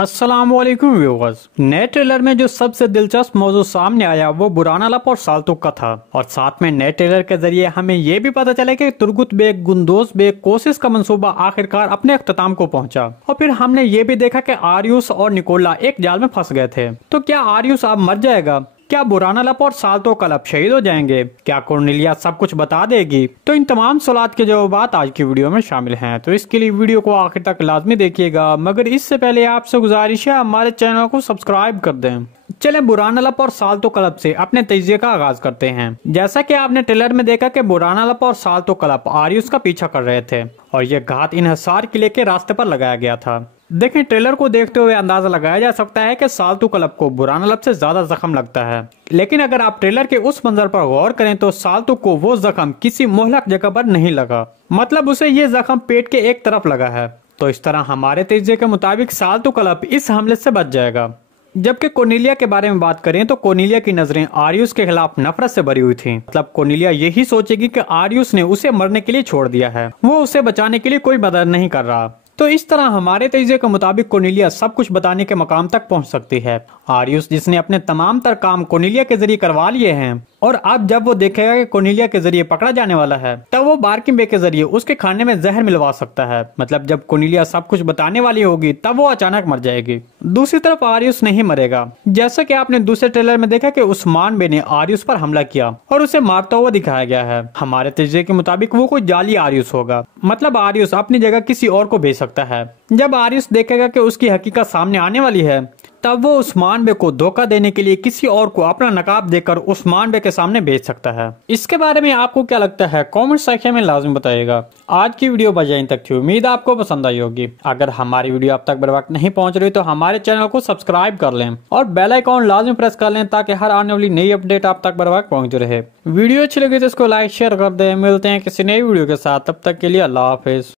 अस्सलामुअलैकुम व्यूअर्स। नए ट्रेलर में जो सबसे दिलचस्प मौजूद सामने आया वो बुराना लप और साल्तुक का था, और साथ में नए ट्रेलर के जरिए हमें ये भी पता चला कि तुर्गुत बेग गुंदोज बेग कोशिश का मंसूबा आखिरकार अपने अख्ताम को पहुंचा। और फिर हमने ये भी देखा कि आर्यूस और निकोला एक जाल में फंस गए थे। तो क्या आर्यूस अब मर जाएगा? क्या बुराना लप और साल्तो कलब शहीद हो जाएंगे? क्या कोर्नेलिया सब कुछ बता देगी? तो इन तमाम सवालात के जवाब आज की वीडियो में शामिल हैं, तो इसके लिए वीडियो को आखिर तक लाजमी देखिएगा। मगर इससे पहले आपसे गुजारिश है हमारे चैनल को सब्सक्राइब कर दें। चलें बुराना लप और साल्तो कलब से अपने तजिए का आगाज करते हैं। जैसा कि आपने ट्रेलर में देखा कि बुराना लप और साल्तो कलब आर्यूस का पीछा कर रहे थे और ये घात इन्हिसार किले के रास्ते पर लगाया गया था। देखें, ट्रेलर को देखते हुए अंदाजा लगाया जा सकता है कि साल्तु कलब को बुराना लप से ज्यादा जख्म लगता है, लेकिन अगर आप ट्रेलर के उस मंजर पर गौर करें तो साल्तु को वो जख्म किसी मुहलक जगह पर नहीं लगा, मतलब उसे ये जख्म पेट के एक तरफ लगा है। तो इस तरह हमारे तजिए के मुताबिक साल्तु कलब इस हमले से बच जाएगा। जबकि कोर्नेलिया के बारे में बात करें तो कोर्नेलिया की नजरें आर्यूस के खिलाफ नफरत से भरी हुई थी। मतलब कोर्नेलिया यही सोचेगी कि आर्यूस ने उसे मरने के लिए छोड़ दिया है, वो उसे बचाने के लिए कोई मदद नहीं कर रहा। तो इस तरह हमारे तजिए के मुताबिक कोर्नेलिया सब कुछ बताने के मकाम तक पहुंच सकती है। आर्यूस जिसने अपने तमाम तर काम कोर्नेलिया के जरिए करवा लिए हैं, और अब जब वो देखेगा कि कोर्नेलिया के जरिए पकड़ा जाने वाला है तब वो बार्किन बे के जरिए उसके खाने में जहर मिलवा सकता है। मतलब जब कोर्नेलिया सब कुछ बताने वाली होगी तब वो अचानक मर जाएगी। दूसरी तरफ आर्यूस नहीं मरेगा। जैसा कि आपने दूसरे ट्रेलर में देखा कि उस्मान बे ने आर्यूस पर हमला किया और उसे मारता हुआ दिखाया गया है। हमारे तजिए के मुताबिक वो कोई जाली आर्यूस होगा, मतलब आर्यूस अपनी जगह किसी और को भेज सकता है। जब आर्यूस देखेगा कि उसकी हकीकत सामने आने वाली है तब वो उस्मान बे को धोखा देने के लिए किसी और को अपना नकाब देकर उस्मान बे के सामने भेज सकता है। इसके बारे में आपको क्या लगता है कमेंट सेक्शन में लाजमी बताइएगा। आज की वीडियो बस यहीं तक थी, उम्मीद आपको पसंद आई होगी। अगर हमारी वीडियो अब तक बर वक्त नहीं पहुंच रही तो हमारे चैनल को सब्सक्राइब कर लें और बेल आइकॉन लाजमी प्रेस कर लें ताकि हर आने वाली नई अपडेट आप तक बर वक्त पहुंच रहे। वीडियो अच्छी लगी तो इसको लाइक शेयर कर दें। मिलते हैं किसी नई वीडियो के साथ, तब तक के लिए अल्लाह हाफिज।